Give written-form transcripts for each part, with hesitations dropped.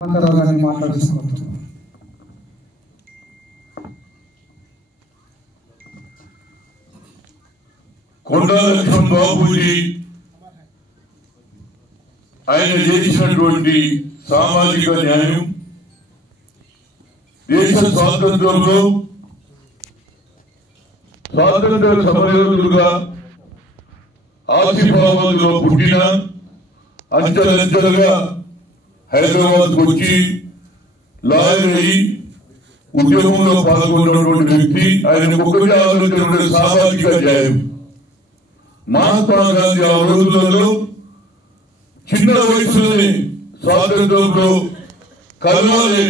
మాట్లాడుతున్నాను. కొండా లక్ష్మణ్ బాబూజీ ఆయన చేసినటువంటి సామాజిక న్యాయం, దేశ స్వాతంత్రంలో స్వాతంత్ర సమరయోధులుగా ఆసిఫాబాద్ లో పుట్టిన అంచెలంచెలుగా హైదరాబాద్ వచ్చి లాయర్ అయి ఉద్యమంలో పాల్గొన్నటువంటి వ్యక్తి. ఆయన ఒకటి ఆలోచన సామాజిక న్యాయం. మహాత్మా గాంధీ ఆ రోజులలో చిన్న వయసులోనే స్వాతంత్రంలో కలవాలి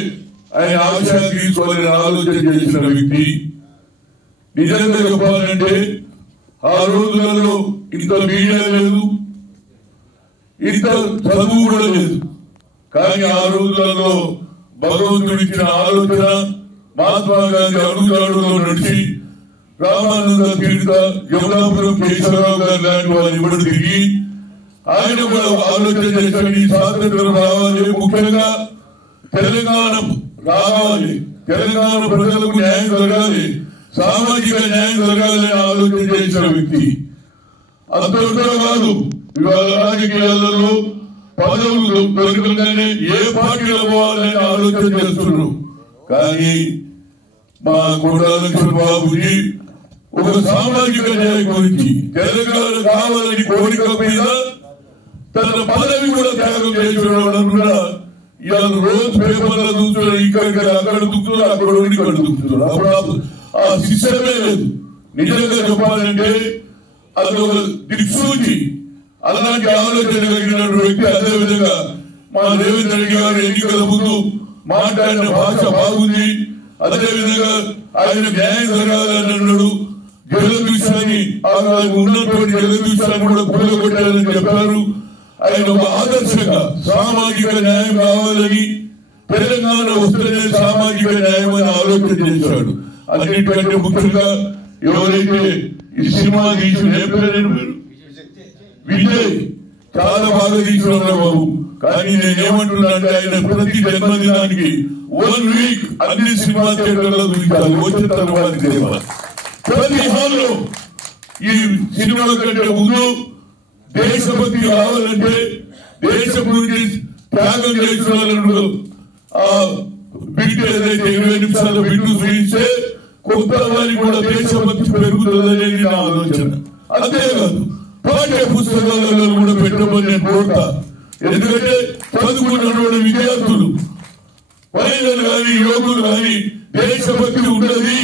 ఆయన ఆశయాన్ని తీసుకోవాలని ఆలోచన చేసిన వ్యక్తి. నిజంగా చెప్పాలంటే ఆ రోజులలో ఇంత మీడియా లేదు, ఇంత చదువు కూడా లేదు. కానీ ఆ రోజులలో భగవంతుడిచ్చిన ఆలోచన మహాత్మా గాంధీ అడుగుదాడులో నడిచి రామానంద తీర్థ, యమునాపురం కేశవరావు గారు లాంటి వారిని కూడా తిరిగి ఆయన కూడా ఆలోచన చేశాడు. ఈ స్వాతంత్రం రావాలి, ముఖ్యంగా తెలంగాణ రావాలి, తెలంగాణ ప్రజలకు న్యాయం జరగాలి, సామాజిక న్యాయం జరగాలని ఆలోచన చేసిన వ్యక్తి. అంతవరకు కాదు, ఇవాళ రాజకీయాలలో పదవులు దొరకగానే ఏ పార్టీలో పోవాలని ఆలోచన చేస్తున్నారు. కానీ మా కొండా లక్ష్మణ్ బాబూజీ ఒక సామాజిక న్యాయం గురించి తెలంగాణ కావాలని కోరిక మీద తన పదవి కూడా త్యాగం చేసేవాళ్ళని కూడా ఇవాళ రోజు పేపర్లో చూస్తున్నారు. ఇక్కడ అక్కడ దుక్కుతున్నారు, అక్కడ ఇక్కడ దుక్కుతున్నారు. అప్పుడు ఆ సిస్టమే లేదు. నిజంగా చెప్పాలంటే అది ఒక దిక్సూచి. అలాంటి ఆలోచన కలిగినటువంటి వ్యక్తి. అదేవిధంగా మా రేవంత్ రెడ్డి గారు ఎన్నికల ముందు మాట్లాడిన భాష బాగుంది. అదేవిధంగా ఆయన న్యాయం జరగాలని అన్నాడు. జలదృశ్యాన్ని ఉన్నటువంటి జలదృశ్యాన్ని కూడా కూలగొట్టాలని చెప్పారు. ఆయన ఒక ఆదర్శంగా సామాజిక న్యాయం కావాలని, తెలంగాణ వస్తేనే సామాజిక న్యాయం అని ఆలోచన చేశాడు. అన్నిటికంటే ముఖ్యంగా ఎవరైతే ఈ సినిమా తీసిన విజయ్ చాలా బాగా తీసిన బాబు. కానీ నేనేమంటున్నా అంటే ఆయన ప్రతి జన్మదినానికి 1 వీక్ అన్ని సినిమా థియేటర్లో చూపించాలి. వచ్చిన తర్వాత ప్రతి హాల్లో ఈ సినిమా కంటే ముందు దేశభక్తి కావాలంటే, దేశం గురించి త్యాగం చేసుకోవాలన్నప్పుడు ఆ బిడ్డ ఏదైతే 20 నిమిషాల బిడ్డు చూపిస్తే కొత్త వారికి కూడా దేశభక్తి పెరుగుతుందనేది నా ఆలోచన. అంతేకాదు పాఠ్య పుస్తకాలలో కూడా పెట్టమని నేను కోరుతా. ఎందుకంటే చదువుకున్నటువంటి విద్యార్థులు, మహిళలు కానీ యువకులు కానీ దేశభక్తి ఉన్నది.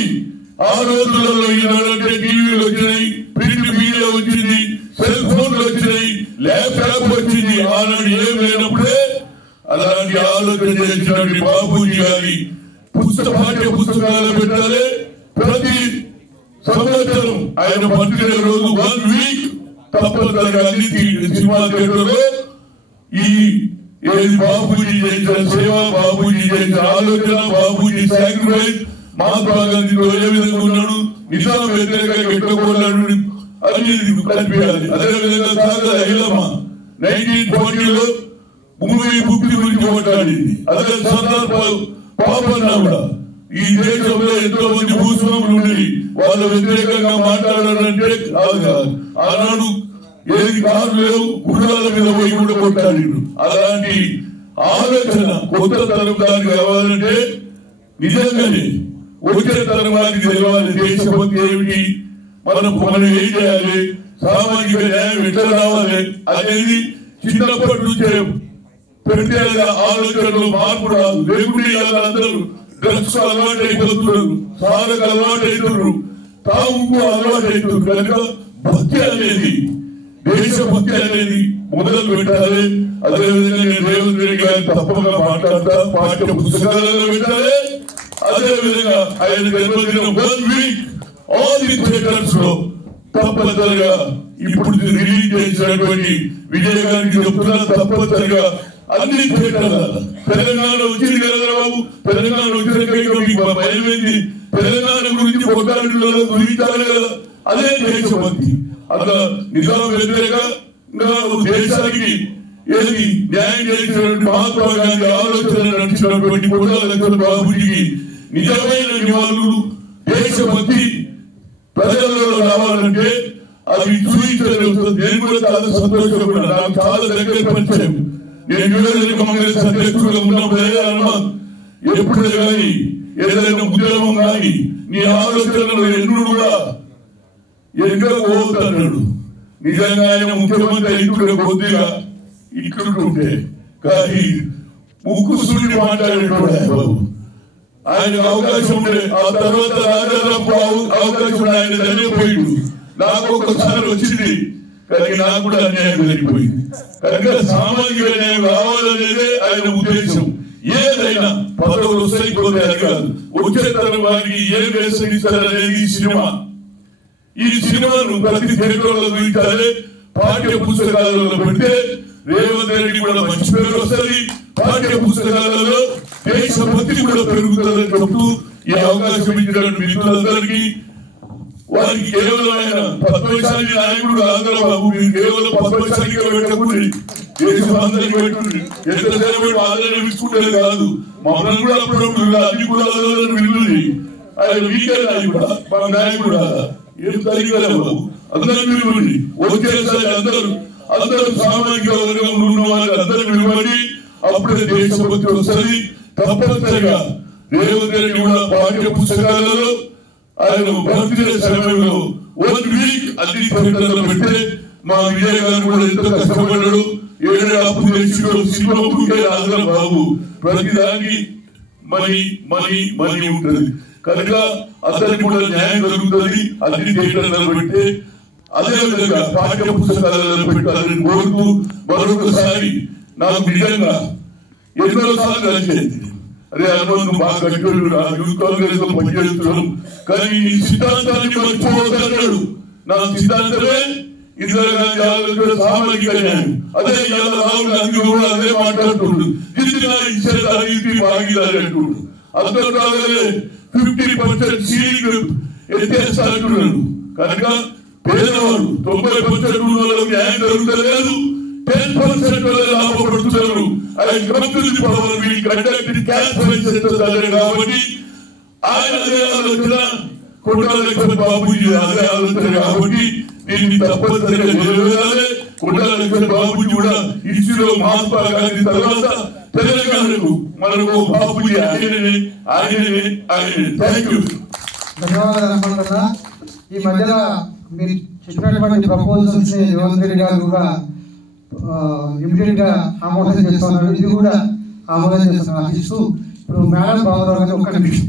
ఆ రోజులలో ఈనాడంటే టీవీలు వచ్చినాయి, ప్రింట్ మీడియా వచ్చింది, సెల్ ఫోన్లు వచ్చినాయి, ల్యాప్టాప్ వచ్చింది. ఆనాడు ఏం లేనప్పుడే అలాంటి ఆలోచన చేసినటువంటి బాబూజీ గారి పాఠ్య పుస్తకాలు పెట్టాలి. ప్రతి సంవత్సరం ఆయన బర్త్డే రోజు 1 వీక్ తప్పనిసరిగా అన్ని సినిమా థియేటర్లో ఈ ఏది బాబూజీ చేసిన సేవ, బాబూజీ చేసిన ఆలోచన, బాబూజీ సాక్రిఫైస్, మహాత్మా గాంధీలో ఏ విధంగా ఉన్నాడు, నిజాం వ్యతిరేకంగా ఎట్టుకోవాలని అది కనిపించాలి. అదేవిధంగా సాగర్ ఐలమ్మ 1940లో భూమి భుక్తి గురించి మాట్లాడింది. అదే సర్దార్ పాపన్న కూడా ఈ దేశంలో ఎంతో మంది భూస్వాములు ఉండి వాళ్ళ వ్యతిరేకంగా మాట్లాడాలంటే ఆనాడు ఏది కాదు లేవు, గుర్రాల మీద పోయి కూడా కొట్టాడు. అలాంటి ఆలోచన కొత్త తరం దానికి కావాలంటే నిజంగానే వచ్చే తరం వారికి తెలవాలి దేశభక్తి ఏమిటి, మనం ఏం చేయాలి, సామాజిక న్యాయం ఎట్లా రావాలి అనేది చిన్నప్పటి నుంచే పెడితే ఆలోచనలు మార్పు రాదు. లేకుంటే అందరూ డ్రగ్స్ అలవాటు అయిపోతున్నారు, సారకు అలవాటు అవుతున్నారు, తాగుకు అలవాటు అవుతున్నారు. కనుక భక్తి అనేది, దేశభక్తి అనేది మొదలు పెట్టాలి. అదేవిధంగా నేను రేవంత్ రెడ్డి గారిని తప్పగా మాట్లాడతా, పాఠ్య పుస్తకాలలో పెట్టాలి. అదేవిధంగా ఆయన జన్మదినం 1 వీక్ ఆల్ ది థియేటర్స్ లో తప్పనిసరిగా ఇప్పుడు రిలీజ్ చేసినటువంటి విజయ్ గారికి చెప్తున్నా, తప్పనిసరిగా అన్ని థియేటర్ల తెలంగాణ వచ్చింది కదా బాబు, తెలంగాణ వచ్చిన భయమైంది, తెలంగాణ గురించి కొట్లాడుతున్నారు గురించాలి కదా. అదే దేశభక్తి. అట్లా నిజాం వ్యతిరేకంగా దేశానికి ఏది న్యాయం చేసినటువంటి మహాత్మా గాంధీ ఆలోచన నడిచినటువంటి కొడాల లక్ష్మణ బాబుజీకి నిజమైన నివాళులు దేశభక్తి ప్రజలలో రావాలంటే అవి చూపించడం వస్తుంది. నేను కూడా చాలా సంతోషపడినా, నాకు చాలా దగ్గర పరిచయం. నేను యువజన కాంగ్రెస్ అధ్యక్షుడుగా ఉన్నప్పుడే హనుమాన్ ఎప్పుడే కానీ ఏదైనా ఉద్యమం కానీ నీ ఆలోచనలు ఎన్నుడు కూడా ఎక్కడ పోతున్నాడు. నిజంగా ఆయన ముఖ్యమంత్రి అయితే కొద్దిగా ఇట్లుంటుంటే కానీ ముక్కు సూర్యుని మాట్లాడేటోడు బాబు. ఆయనకు అవకాశం ఉండే, ఆ తర్వాత రాజారావు అవకాశం ఆయన చనిపోయిండు. నాకు ఒక్కసారి వచ్చింది కానీ నాకు కూడా అన్యాయం జరిగిపోయింది. కనుక సామాజిక న్యాయం రావాలనేదే ఆయన ఉద్దేశం. ఏదైనా పదవులు వస్తాయి పోతాయి కాదు, వచ్చే తరం వారికి ఏం వేసగిస్తారనేది ఈ సినిమా. ఈ సినిమాను ప్రతి థియేటర్లో చూపించాలి, పాఠ్య పుస్తకాలలో పెడితే రేవంత్ రెడ్డి కూడా మంచి పేరు వస్తుంది, పాఠ్య పుస్తకాలలో దేశభక్తి కూడా పెరుగుతుందని చెప్తూ ఈ అవకాశం ఇచ్చినటువంటి మిత్రులందరికీ, వారికి కేవలం ఆయన పద్మశాలి నాయకుడు ఆంధ్రబాబు, మీరు కేవలం పద్మశాలిగా పెట్టకుండా దేశం అందరికీ పెట్టుండి ఎంతసేపు ఆదరణ ఇచ్చుకుంటే కాదు, మమ్మల్ని కూడా అప్పుడప్పుడు అన్ని కులాలలో విలువది. ఆయన మీకే నాయకుడా, మా నాయకుడా, ఏం తరిగలే బాబు. అందరూ విలువండి, వచ్చేసరి అందరూ సామాజిక వర్గంలో ఉన్న వాళ్ళు అందరూ విలువండి. అప్పుడే దేశభక్తి వస్తుంది. తప్పనిసరిగా రేవంత్ రెడ్డి కూడా పాఠ్య పుస్తకాలలో ఆయన బర్త్డే సమయంలో 1 వీక్ అన్ని థియేటర్లో పెడితే మా విజయ్ గారు కూడా ఎంతో కష్టపడ్డాడు. 7 అప్పు తెచ్చిలో సినిమా పుట్టే ఆంధ్రబాబు ప్రతిదానికి మనీ ఉంటుంది. కనుక అతనికి కూడా న్యాయం జరుగుతుంది. అన్ని థియేటర్లలో పెడితే అదే విధంగా పాఠ్య పుస్తకాలలో పెట్టాలని కోరుతూ మరొకసారి నాకు నిజంగా ఎన్నోసార్లు కలిసేది, అరే హనుమంతు బాగా కట్టోడు, యూత్ కాంగ్రెస్ లో పనిచేస్తున్నాం కానీ నీ సిద్ధాంతాన్ని మర్చిపోతున్నాడు. నా సిద్ధాంతమే ఇందిరాగాంధీ ఆలోచన సామాజిక న్యాయం. అదే ఇవాళ రాహుల్ గాంధీ కూడా అదే మాట్లాడుతుండు, గిరిజన ఇచ్చేదారి భాగీదారి అంటుడు. అందరూ కాగలే 50% సీట్లు ఎత్తేస్తా అంటున్నాడు. కనుక పేదవాడు 90% ఉన్న వాళ్ళకి న్యాయం జరుగుతలేదు, 10% లాభపడుతున్నారు. ఆయన కాబట్టి ఆయన అదే ఆలోచన కొడాల లక్ష్మణ బాబుజీ అదే ఆలోచన కాబట్టి దీన్ని తప్పనిసరిగా నెరవేరాలి. కొడాల లక్ష్మణ బాబుజీ కూడా ఇసులో మహాత్మా గాంధీ తర్వాత తెలంగాణకు మనకు బాబుజీ ఆయననే. Thank you. ధన్యవాదాలు. ఈ మధ్యలో మీరు చెప్పినటువంటి ప్రపోజల్స్ రేవంత్ రెడ్డి గారు కూడా ఇమీడియట్ గా ఆమోదం చేస్తున్నారు. ఇది కూడా ఆమోదం చేస్తున్నారు. ఆశిస్తూ ఇప్పుడు మేడం బాబు గారు ఒక నిమిషం